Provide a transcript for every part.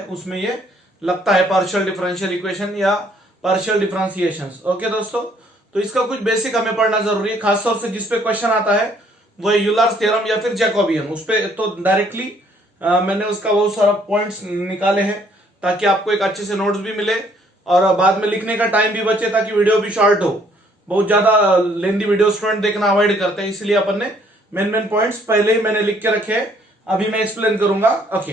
है उसमें ये लगता है, पार्शियल डिफरेंशियल इक्वेशन या पार्शियल डिफरेंशिएशंस। ओके दोस्तों, तो इसका कुछ बेसिक हमें पढ़ना जरूरी है, खासतौर से जिस पे क्वेश्चन आता है वो यूलर्स थ्योरम या फिर जैकोबियन। उस पे तो डायरेक्टली मैंने उसका बहुत सारा पॉइंट्स निकाले हैं ताकि आपको एक अच्छे से नोट्स भी मिले और बाद में लिखने का टाइम भी बचे, ताकि वीडियो भी शॉर्ट हो। बहुत ज्यादा लेंदी वीडियो स्टूडेंट देखना अवॉइड करते हैं, इसलिए अपन ने मेन पॉइंट्स पहले ही मैंने लिख के रखे हैं, अभी मैं एक्सप्लेन करूंगा। ओके,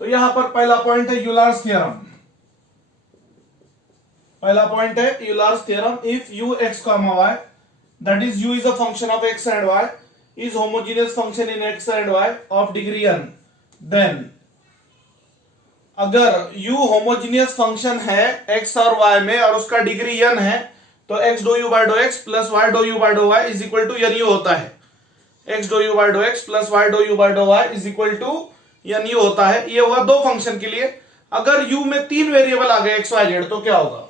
तो यहां पर पहला पॉइंट है यूलर्स थ्योरम। पहला पॉइंट है Euler's theorem, if u x, y, that is u is a function of x and y, is homogeneous function in x and y of degree n, then अगर u homogeneous function है x और y में और उसका degree n है, तो x डो u by डो x प्लस y डो u बाय डो y is equal to n u होता है। x डो u बाय डो x प्लस y डो u बाय डो y is equal to n u होता है। ये हुआ दो फंक्शन के लिए। अगर u में तीन वेरिएबल आ गए x y z, तो क्या होगा?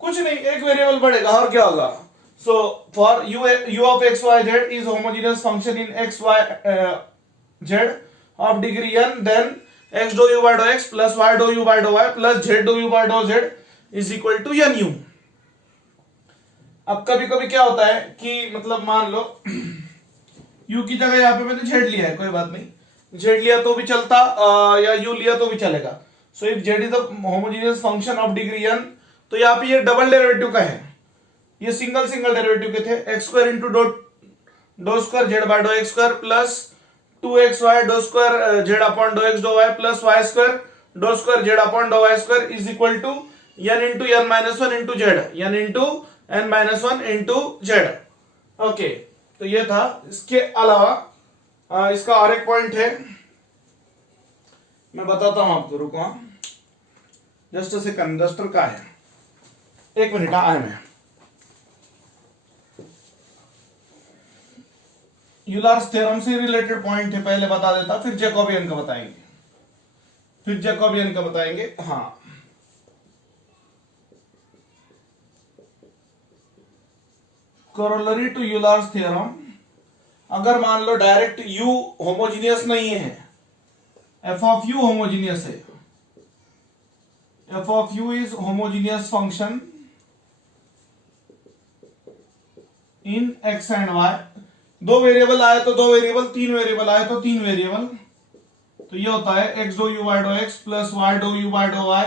कुछ नहीं, एक वेरिएबल बढ़ेगा और क्या होगा? So for u of x y z is homogeneous function in x y z of degree n, then x डो u बाय डो x प्लस y डो u बाय डो y प्लस z डो u बाय डो z is equal to n u। अब कभी कभी क्या होता है कि मतलब मान लो u की जगह यहाँ पे मैंने z लिया है, कोई बात नहीं, z लिया तो भी चलता या u लिया तो भी चलेगा। So if z is the homogeneous function of degree n, तो यहाँ पे ये डबल डेरिवेटिव का है, ये सिंगल डेरिवेटिव के थे। एक्स स्क्वायर इंटू डो square z by dough x square plus 2xy डो स्क्वायर जेड अपॉन डो एक्स डो वाई प्लस वाई स्क्वायर डो स्क्वायर जेड अपॉन डो y square is equal to n into n minus one into z, n into n minus one into z. Okay, तो ये था। इसके अलावा इसका और एक पॉइंट है, मैं बताता हूं आपको, रुको जस्ट सेकंड, डस्टर का है, एक मिनट आए मैं। यूलर्स थ्योरम से रिलेटेड पॉइंट है, पहले बता देता, फिर जैकोबियन का बताएंगे, हाँ। कोरोलरी टू यूलर्स थ्योरम, अगर मान लो डायरेक्ट u होमोजीनियस नहीं है, f ऑफ u होमोजीनियस है, f of u is homogeneous function in x and y, दो वेरिएबल आए तो दो वेरिएबल, तीन वेरिएबल आए तो तीन वेरिएबल, तो ये होता है x डो u बाय डो x प्लस y डो u बाय डो y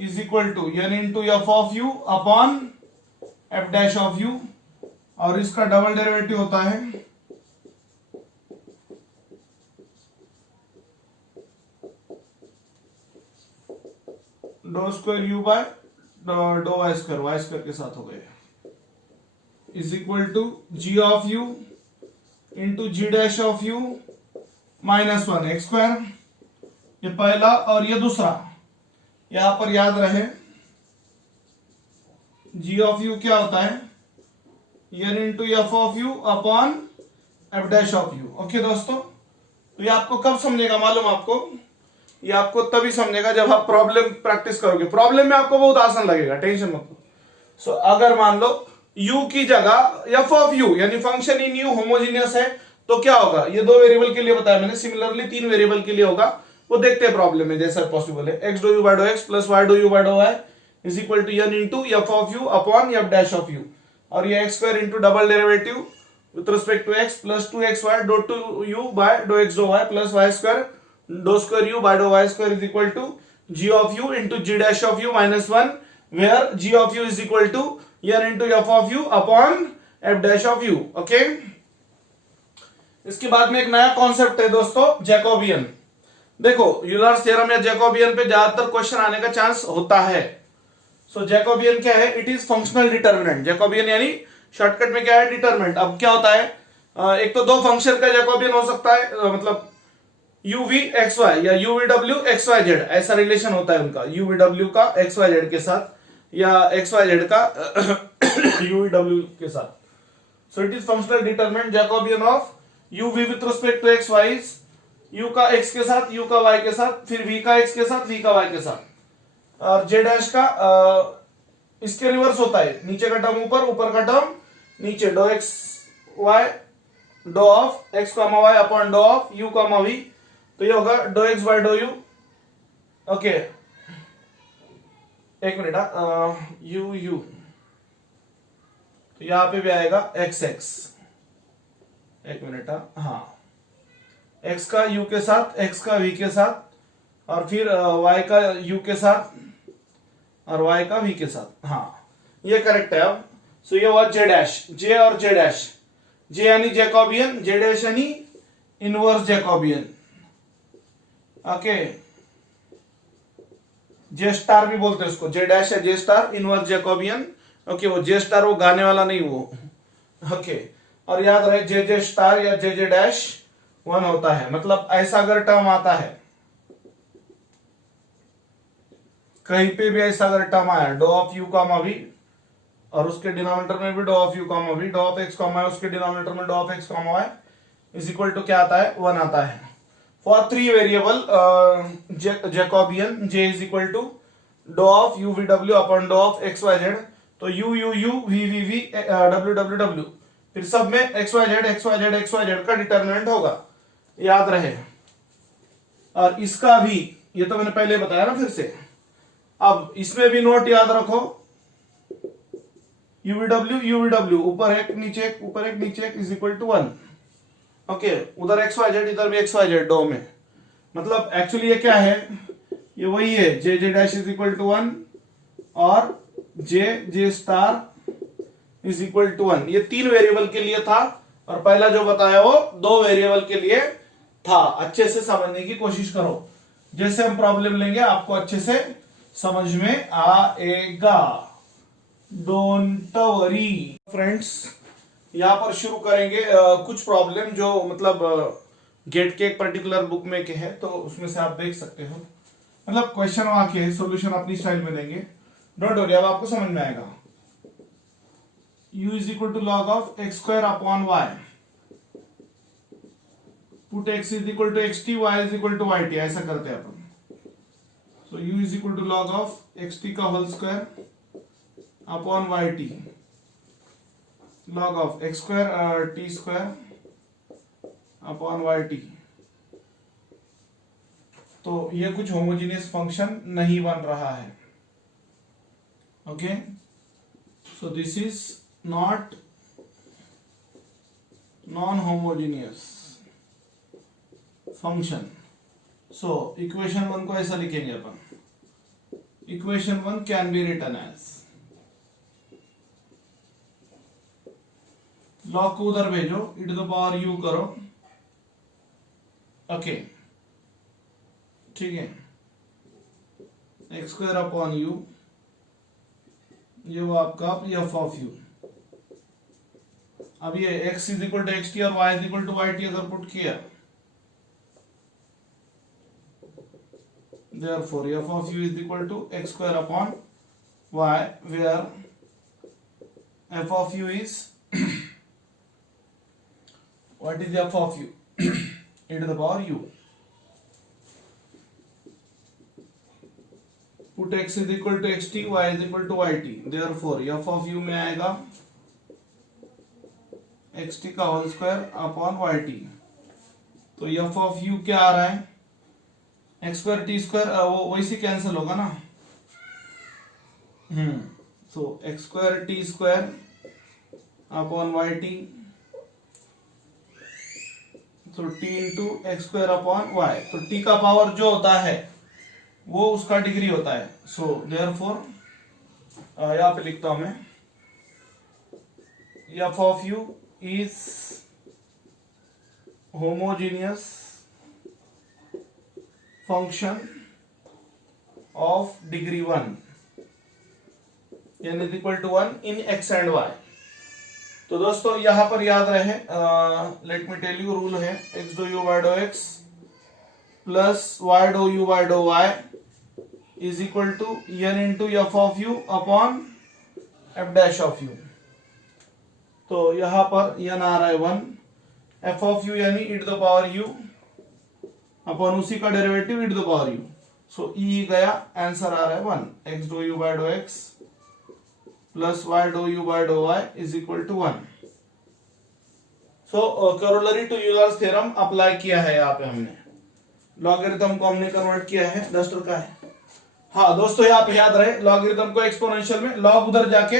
is equal to n into f of u upon f dash of u, और इसका डबल डेरिवेटिव होता है डो स्क्वायर u बाय डो y स्क्वायर के साथ हो गए, is equal to g of u into g dash of u minus one x square. ये पहला और ये दूसरा, यहां पर याद रहे g ऑफ u क्या होता है n into f of u upon f dash of u। Okay दोस्तों, तो ये आपको कब समझेगा मालूम आपको? ये आपको तभी समझेगा जब आप प्रॉब्लम प्रैक्टिस करोगे। प्रॉब्लम में आपको बहुत आसान लगेगा, टेंशन मत लो। सो अगर मान लो u की जगह f ऑफ u यानी फंक्शन इन u होमोजीनियस है, तो क्या होगा? ये दो वेरिएबल के लिए बताया मैंने, सिमिलरली तीन वेरिएबल के लिए होगा, वो देखते हैं प्रॉब्लम में जैसा पॉसिबल है। x डो u बाय डो x प्लस y डो u बाय डो y is equal to n into f of u upon f dash of u, और ये x square into double derivative with respect to x plus 2xy डो two u by डो x डो y plus y square डो square u by डो y square is equal to g of u into g dash of u minus one, where g of u is equal to n into f of u upon f dash of u। Okay, इसके बाद में एक नया concept है दोस्तों, Jacobian. देखो Euler's theorem या Jacobian पे ज्यादातर क्वेश्चन आने का चांस होता है। सो जैकोबियन क्या है? It is functional determinant. Jacobian यानी शॉर्टकट में क्या है? डिटरमिनेंट। अब क्या होता है, एक तो दो फंक्शन का जैकोबियन हो सकता है, मतलब uv xy या uvw xyz, ऐसा रिलेशन होता है उनका, uvw का xyz के साथ या xyz का uvw के साथ। So it is functional determinant Jacobian of uv with respect to x y, u का x के साथ, u का y के साथ, फिर v का x के साथ, v का y के साथ, और j डैश का इसके रिवर्स होता है, नीचे का टर्म ऊपर, ऊपर का टर्म नीचे, डो x y डो of x comma y upon डो ऑफ यू कॉमा वी, तो ये होगा डो एक्स बाय डो यू। ओके, एक मिनट, यू यू, तो यहां पे भी आएगा एक्स एक्स, एक मिनट, हाँ, एक्स का यू के साथ, एक्स का वी के साथ, और फिर वाई का यू के साथ और वाई का वी के साथ। हाँ, ये करेक्ट है। अब सो ये हुआ जे डैश, जे और जे डैश, जे यानी जैकोबियन, जे डैश यानी इनवर्स जैकोबियन। ओके, जे स्टार भी बोलते हैं उसको, जे डैश है जे स्टार, इनवर्स जैकोबियन। ओके, वो जे स्टार वो गाने वाला नहीं वो। ओके, और याद रहे जे जे स्टार या जे जे डैश 1 होता है, मतलब ऐसा अगर टर्म आता है कहीं पे भी, ऐसा अगर टर्म आया dough of u comma we और उसके डिनोमिनेटर में भी dough of u comma we, dough of x comma उसके डिनोमिनेटर में dough of x comma y is equal to क्या आता है, 1 आता है। For 3 variable Jacobian, J is equal to dough of you V W upon डो of x y Z, तो you you you we we V W W W, फिर सब में x y z x y z x y z का determinant होगा, याद रहे। और इसका भी, ये तो मैंने पहले बताया ना, फिर से अब इसमें भी नोट याद रखो, यूवीडब्ल्यू ऊपर एक नीचे एक, ऊपर एक नीचे एक इज इक्वल टू 1। ओके, उधर एक्स वाई जेड, इधर भी एक्स वाई जेड, डो में, मतलब एक्चुअली ये क्या है, ये वही है, जे J dash is equal to 1 और जे जे स्टार इज इक्वल टू 1। ये 3 वेरिएबल के लिए था और पहला जो बताया वो 2 वेरिएबल के लिए था। अच्छे से समझने की कोशिश करो, जैसे हम प्रॉब्लम लेंगे आपको अच्छे से समझ में आएगा। डोंट वरी फ्रेंड्स, यहां पर शुरू करेंगे कुछ प्रॉब्लम जो मतलब गेट के एक पर्टिकुलर बुक में के है, तो उसमें से आप देख सकते हो, मतलब क्वेश्चन वहां के सॉल्यूशन अपनी स्टाइल में देंगे। डोंट वरी, अब आपको समझ में आएगा। u is equal to log of x square upon y, put x is equal to x t, y is equal to y t, ऐसा करते हैं अपन। So u is equal to log of xt का whole square upon y t, log of x square t square upon y t. तो ये कुछ homogeneous function नहीं बन रहा है। Okay, so this is not non homogeneous function. So equation 1 को ऐसा लिखेंगे अपन, equation 1 can be written as, log को उधर भेजो, e to the power u करो। ओके, ठीक है, एक्स स्क्वायर अपॉन यू, ये वो आपका एफ ऑफ यू। अब ये x is equal to x t और y is equal to y t अगर पुट किया, therefore f of u is equal to x square upon y, where f of u is what is f of u e to the power u, put x is equal to xt, y is equal to yt, therefore f of u में आएगा xt का whole square upon yt। तो f of u क्या आ रहा है, x square t square, वो वैसे cancel होगा ना। So x square t square upon y t, तो t into x square upon y, तो टी का पावर जो होता है वो उसका डिग्री होता है। सो देयरफॉर यहां पे लिखता हूं मैं, f of u is homogeneous function of degree 1 n is equal to 1 in x and y। तो दोस्तों यहां पर याद रहे, let me tell you, rule है x डो u y डो x प्लस y डो u y डो y is equal to n into f of u upon f dash of u. तो यहां पर n आ रहा है 1, एफ ऑफ यू यानी e to the power u upon उसी का derivative e to the power u। So e गया, आंसर आ रहा है 1, x डो u बाय डो x प्लस y डो u बाय डो y is equal to 1। So corollary to Euler's theorem apply किया है यहाँ पे हमने, लॉगरिथम को हमने कन्वर्ट किया है। डस्टर का है। हाँ दोस्तों यहाँ पे याद रहे, लॉगरिथम को एक्सपोनेंशियल में, लॉग उधर जाके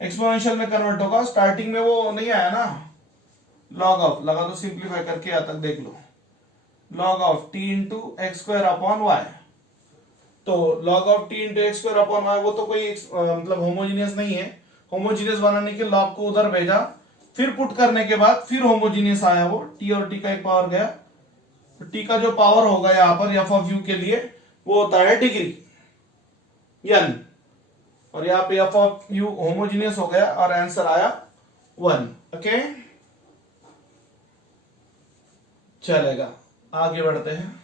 एक्सपोनेंशियल में कन्वर्ट होगा। स्टार्टिंग में वो नहीं आया ना, लॉग ऑफ लगा दो, सिंप्लीफाई करके यहाँ तक देख लो, log of t into x square upon y. तो log of t into x square upon y वो तो कोई मतलब होमोजीनियस नहीं है। होमोजीनियस बनाने के लॉग को उधर भेजा, फिर पुट करने के बाद फिर होमोजीनियस आया, वो टी और टी का एक पावर गया। तो टी का जो पावर होगा यहाँ पर एफ ऑफ यू के लिए वो होता है डिग्री n, और यहाँ पे एफ ऑफ यू होमोजीनियस हो गया और आंसर आया 1। ओके चलेगा, आगे बढ़ते हैं।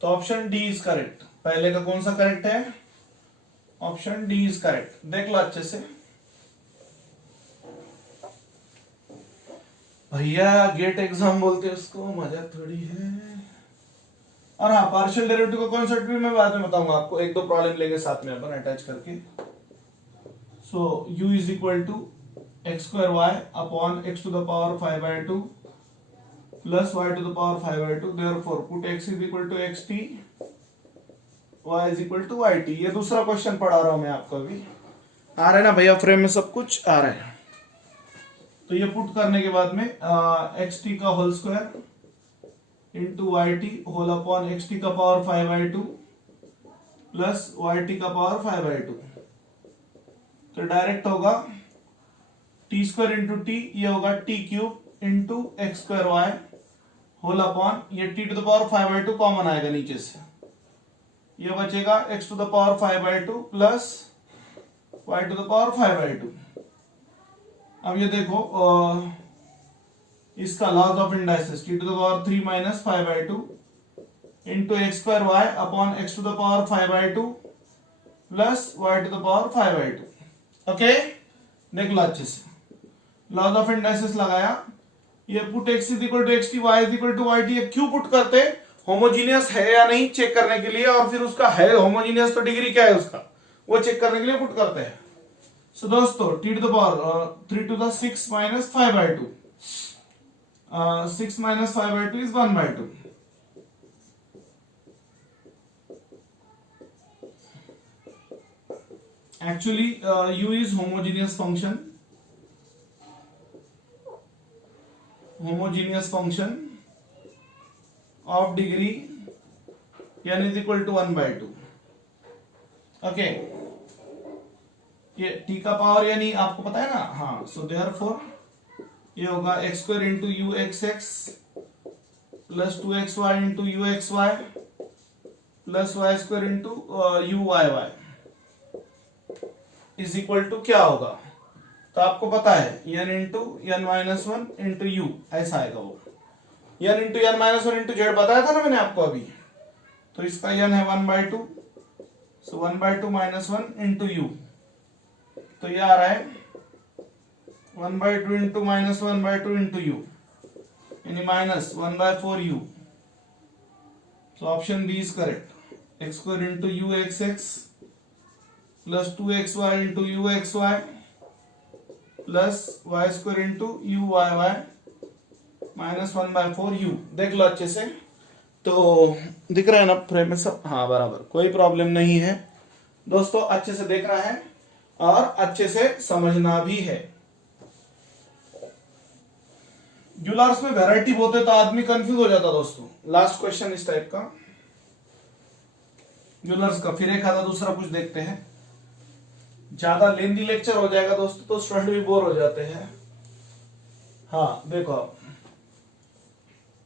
तो ऑप्शन डी इज करेक्ट। पहले का कौन सा करेक्ट है? Option D is correct. देख लो अच्छे से भैया, गेट एग्जाम बोलते हैं उसको, मजा थोड़ी है। और हाँ, पार्शियल डेरिवेटिव का कॉन्सेप्ट भी मैं बाद में बताऊंगा आपको, एक दो प्रॉब्लम लेंगे साथ में अपन अटैच करके। So u is equal to x square y upon x to the power 5/2 plus y to the power 5/2। Therefore put x is equal to x t, y is equal to y t. ये दूसरा question पढ़ा रहा हूं मैं आपको अभी। आ रहा है ना भैया, फ्रेम में सब कुछ आ रहा है। तो ये पुट करने के बाद में एक्स टी का whole square into y t whole upon x t का पावर 5/2 प्लस वाई टी का पावर 5/2। तो डायरेक्ट होगा टी स्क्वायर इंटू टी, ये होगा t cube into x square y whole upon, ये t to the power 5/2 common आएगा नीचे से, ये बचेगा x to the power 5/2 plus y to the power 5/2। अब ये देखो इसका laws of indices t to the power 3 minus 5/2 into x square y upon x to the power 5/2 plus y to the power 5/2। Okay देख लो अच्छे से, loss of indices लगाया, ये put x is equal to x t, y is equal to y t. क्यों put करते? Homogeneous है या नहीं चेक करने के लिए, और फिर उसका है होमोजीनियस तो डिग्री क्या है उसका वो चेक करने के लिए पुट करते हैं। सो दोस्तों t to the power 3 to the 6 minus 5/2, 6 minus 5/2 is 1/2। Actually u is homogeneous function of degree n is equal to 1/2। Okay ये t का पावर यानी आपको पता है ना, हाँ। सो देयरफॉर ये होगा x square into u x x plus 2xy into u x y plus y square into u y y is equal to क्या होगा? तो आपको पता है n into n minus 1 into u, ऐसा आएगा वो। n into n minus 1 into z बताया था ना मैंने आपको अभी। तो इसका n है 1/2, सो 1/2 माइनस 1 इंटू यू, तो ये आ रहा है 1/2 इंटू माइनस 1/2 इंटू यू, यानी minus 1/4 u. So option B is correct. X square into u x x plus 2xy into u x y plus y square into u y y minus 1/4 u. देख लो अच्छे से, तो दिख रहा है ना फ्रेम में सब? हाँ बराबर, कोई प्रॉब्लम नहीं है दोस्तों। अच्छे से देख रहा है और अच्छे से समझना भी है। यूलर्स में वैरायटी बहुत है तो आदमी कंफ्यूज हो जाता दोस्तों। लास्ट क्वेश्चन इस टाइप का यूलर्स का, फिर एक आधा दूसरा कुछ देखते हैं। ज्यादा लेंदी लेक्चर हो जाएगा दोस्तों तो स्टूडेंट भी बोर हो जाते हैं। हाँ देखो आप,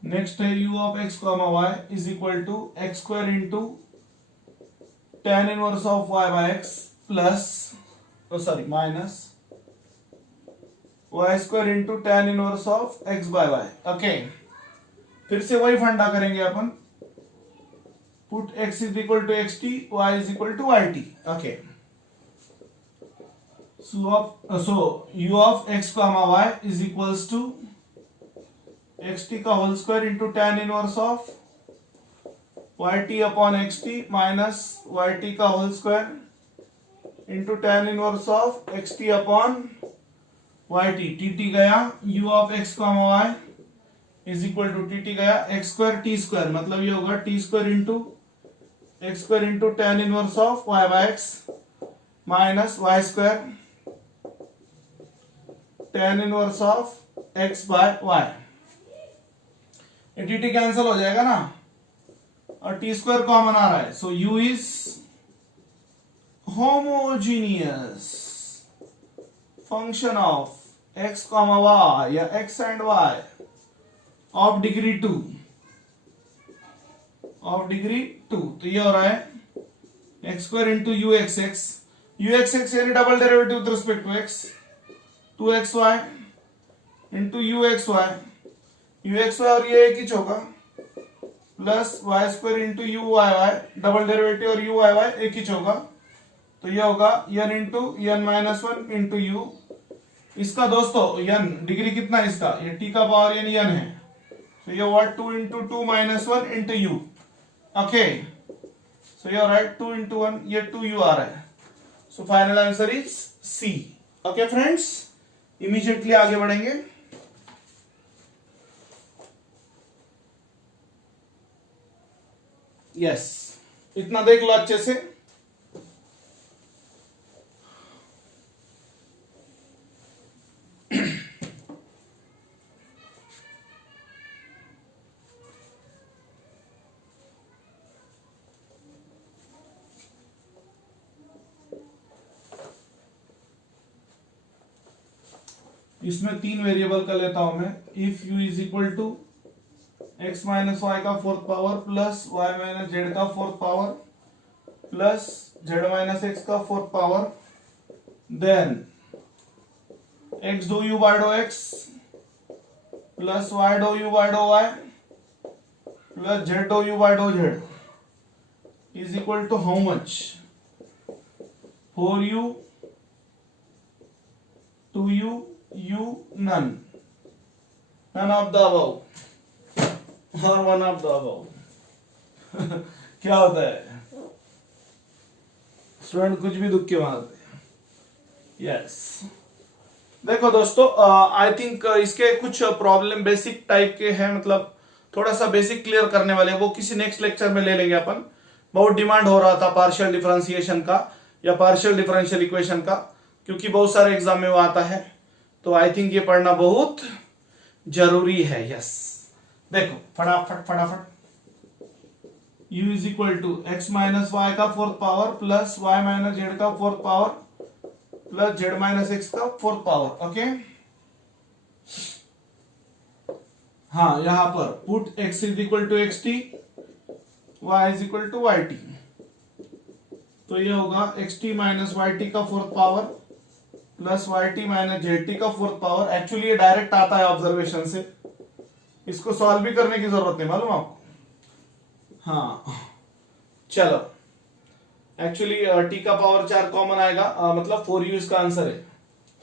नेक्स्ट है u of x comma y is equal to x square into tan inverse of y by x plus minus y square into tan inverse of x by y। Okay फिर से वही फंडा करेंगे अपन, put x is equal to x t, y is equal to y t. Okay so u of x comma y is equals to xt का whole square into tan inverse of yt upon xt minus yt का whole square into tan inverse of xt upon y t, t t गया, u of x comma y is equal to t t गया x square t square, मतलब ये होगा t square into x square into tan inverse of y by x minus y square tan inverse of x by y. T T cancel हो जाएगा ना और T square common आ रहा है, so u is homogeneous function of x comma y या x and y of degree 2, of degree 2। तो ये हो रहा है x square into u x x, u x x यानी double derivative with respect to x, 2xy into u x y और ये एक ही होगा plus y square into u y y, double derivative और यू वाई वाई एक ही होगा, तो ये होगा n into n minus one into u. इसका दोस्तों n डिग्री कितना है इसका, ये t का पावर यानी n है, so you want 2 into 2 minus 1 into u, okay, so you write 2 into 1, ये 2u आ रहा है, so final answer is C। okay friends, immediately आगे बढ़ेंगे। yes, इतना देख लो अच्छे से। इसमें तीन वेरिएबल का लेता हूं मैं। If u is equal to x minus y का fourth power plus y minus z का fourth power plus z minus x का fourth power, then x do u by dough x plus y do u by do y plus z do u by dough z is equal to how much, 4u 2u u none of the above और one of the above क्या होता है student, कुछ भी दुख के मारते हैं। यस देखो दोस्तों, आई थिंक इसके कुछ प्रॉब्लम बेसिक टाइप के हैं, मतलब थोड़ा सा बेसिक क्लियर करने वाले, वो किसी नेक्स्ट लेक्चर में ले लेंगे अपन। बहुत डिमांड हो रहा था पार्शियल डिफरेंशिएशन का या पार्शियल डिफरेंशियल इक्वेशन का, क्योंकि बहुत सारे एग्जाम में वो आता है, तो आई थिंक ये पढ़ना बहुत जरूरी है। यस देखो फटाफट u is equal to x minus y का fourth power plus y minus z का fourth power plus z minus x का फोर्थ पावर। ओके, हाँ यहां पर put x is equal to x t, y is equal to y t, तो ये होगा x t minus y t का fourth power plus y t minus z t का fourth power. Actually ये direct आता है ऑब्जर्वेशन से, इसको सॉल्व भी करने की जरूरत नहीं, मालूम आपको। हाँ चलो, एक्चुअली टी का पावर 4 कॉमन आएगा, मतलब 4u इसका आंसर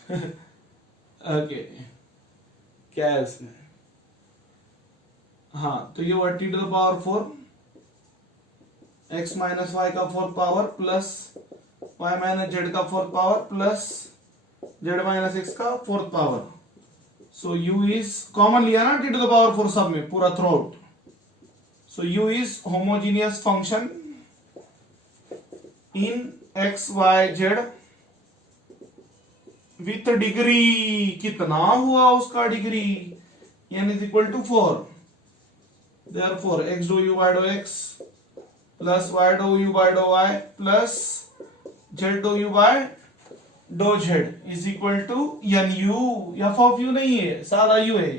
है। ओके क्या है इसमें, हाँ तो ये हुआ t to the power 4 x minus y का fourth power plus y minus z का fourth power plus z minus x का fourth power. So u is common लिया ना टी टू द पावर 4 सब में पूरा throughout, so u is homogeneous function in x y z with degree, कितना हुआ उसका degree, n is equal to 4, therefore x डो u बाय डो x प्लस y डो u बाय डो y प्लस z डो u by dough z is equal to n u, f of u नहीं है, सादा यू है,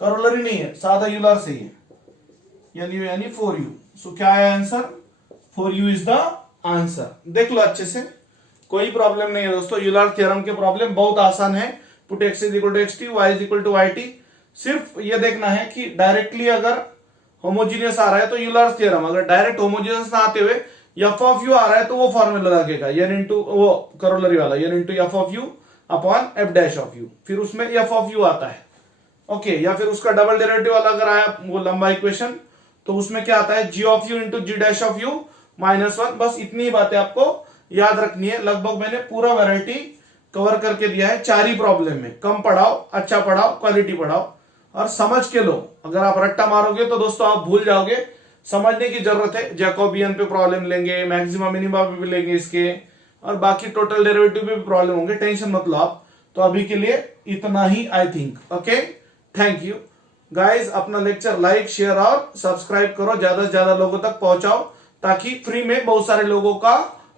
करोलरी नहीं है, सादा यूलर से है, एन यू यानी 4u। सो क्या है answer, 4u is the answer. देख लो अच्छे से, कोई प्रॉब्लम नहीं है दोस्तों, यूलर थ्योरम के प्रॉब्लम बहुत आसान है। Put x is equal to x t, y is equal to y t, सिर्फ ये देखना है कि डायरेक्टली अगर होमोजीनियस आ रहा है तो यूलर थ्योरम, अगर डायरेक्ट होमोजीनियस ना आते हुए एफ ऑफ यू आ रहा है तो वो फॉर्मूला लगेगा एन इंटू वो करोलरी वाला, n into f of u upon f dash of u, फिर उसमें एफ ऑफ यू आता है। ओके, या फिर उसका डबल डेरिवेटिव वाला अगर आया वो लंबा इक्वेशन, तो उसमें क्या आता है g of u into g dash of u minus 1। बस इतनी ही बातें आपको याद रखनी है। लगभग मैंने पूरा वैरायटी कवर करके दिया है 4 ही प्रॉब्लम में। कम पढ़ाओ, अच्छा पढ़ाओ, क्वालिटी पढ़ाओ और समझ के लो। अगर आप रट्टा मारोगे तो दोस्तों आप भूल जाओगे। समझने की जरूरत है। जैकोबियन पे प्रॉब्लम लेंगे, मैक्सिमा मिनिमा पे भी लेंगे इसके, और बाकी टोटल डेरिवेटिव पे भी प्रॉब्लम होंगे, टेंशन मत लो आप। तो अभी के लिए इतना ही I think. Okay, thank you guys. अपना लेक्चर लाइक, शेयर और सब्सक्राइब करो, ज्यादा से ज्यादा लोगों तक पहुंचाओ ताकि फ्री में बहुत सारे लोगों का